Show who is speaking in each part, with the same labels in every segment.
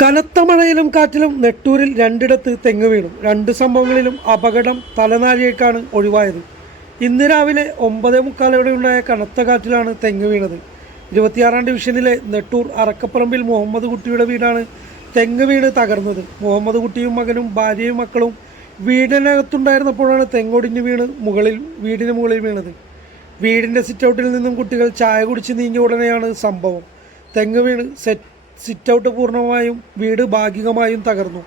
Speaker 1: കനത്ത മഴയിലും കാറ്റിലും നെട്ടൂരിൽ രണ്ടിടത്ത് തെങ്ങ് വീണു. രണ്ട് സംഭവങ്ങളിലും അപകടം തലനാരിയേക്കാണ് ഒഴിവായത്. ഇന്ന് രാവിലെ ഒമ്പതേ മുക്കാലോടെ ഉണ്ടായ കനത്ത കാറ്റിലാണ് തെങ്ങ് വീണത്. ഇരുപത്തിയാറാം ഡിവിഷനിലെ നെട്ടൂർ അറക്കപ്പറമ്പിൽ മുഹമ്മദ് കുട്ടിയുടെ വീടാണ് തെങ്ങ് വീണ് തകർന്നത്. മുഹമ്മദ് കുട്ടിയും മകനും ഭാര്യയും മക്കളും വീടിനകത്തുണ്ടായിരുന്നപ്പോഴാണ് തെങ്ങൊടിഞ്ഞ് വീണ് മുകളിൽ വീടിന് മുകളിൽ വീണത്. വീടിന്റെ സിറ്റൗട്ടിൽ നിന്നും കുട്ടികൾ ചായ കുടിച്ച് നീങ്ങിയ ഉടനെയാണ് സംഭവം. തെങ്ങ് വീണ് സെറ്റ് സിറ്റൗട്ട് പൂർണമായും വീട് ഭാഗികമായും തകർന്നു.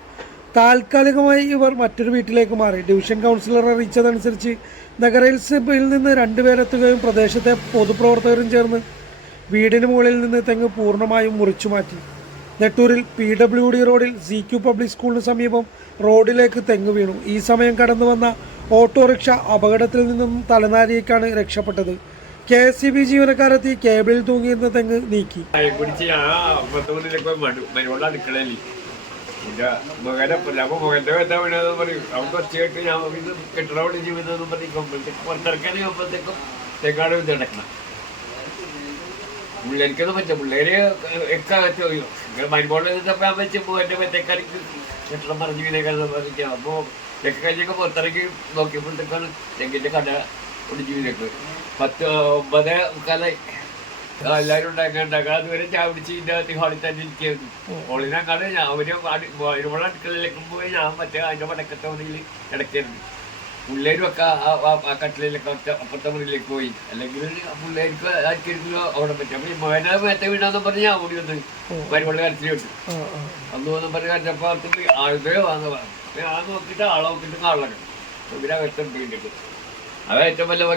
Speaker 1: താൽക്കാലികമായി ഇവർ മറ്റൊരു വീട്ടിലേക്ക് മാറി. ഡിവിഷൻ കൗൺസിലർ അറിയിച്ചതനുസരിച്ച് നഗരസഭയിൽ നിന്ന് രണ്ടുപേരെത്തുകയും പ്രദേശത്തെ പൊതുപ്രവർത്തകരും ചേർന്ന് വീടിന് മുകളിൽ നിന്ന് തെങ്ങ് പൂർണമായും മുറിച്ചു മാറ്റി. നെട്ടൂരിൽ പി ഡബ്ല്യു ഡി റോഡിൽ സി ക്യു പബ്ലിക് സ്കൂളിന് സമീപം റോഡിലേക്ക് തെങ്ങ് വീണു. ഈ സമയം കടന്നു വന്ന ഓട്ടോറിക്ഷ അപകടത്തിൽ നിന്നും തലനാരിയേക്കാണ് രക്ഷപ്പെട്ടത്. കെ എസ് സി ബി ജീവനക്കാരെത്തി കേബിളിൽ തൂങ്ങിയിരുന്ന തെങ്ങ് നീക്കി.
Speaker 2: പിള്ളേർക്കൊന്നും പറ്റും പിള്ളേര് ഒക്കെ ചോദിക്കും ഇങ്ങനെ നോക്കിയപ്പോഴത്തേക്കാണ് തെങ്ങിന്റെ കട ഒടിഞ്ഞു വീതേക്ക് പത്ത് ഒമ്പത് കാലായി ആ, എല്ലാരും ഉണ്ടാക്കണ്ടാക്കുക അതുവരെ ചായ പിടിച്ച് ഇതിന്റെ അകത്ത് ഹാളിൽ തന്നെ ഇരിക്കുന്നു ഹോളിനങ്ങാട് ഞാൻ ഒരു ഒരുപാട് അടുക്കളയിലേക്ക് പോയി ഞാൻ മറ്റേ അതിന്റെ വടക്കത്തെ മുറിയിൽ കിടക്കായിരുന്നു. പിള്ളേരും ഒക്കെ ആ- കട്ടിലൊക്കെ അപ്പുറത്തെ മുറിയിലേക്ക് പോയി. അല്ലെങ്കിൽ പിള്ളേർക്ക് ആർക്കെങ്കിലും അവിടെ പറ്റും അപ്പൊ മോനെ മേത്തെ വീണാന്ന് പറഞ്ഞ് ഞാൻ ഓടി വന്ന് മരുവള്ള കരച്ചിലോട്ട്
Speaker 1: ആ, ആ.
Speaker 2: അന്ന് വന്ന് പറഞ്ഞ് കരച്ചപ്പോ അടുത്ത് ആളുകളെ വന്ന് ഞാൻ നോക്കിയിട്ട് ആളെ നോക്കിയിട്ട് ആളൊക്കെ ഇവരകത്തുണ്ട് അതാ હવે તો મતલબ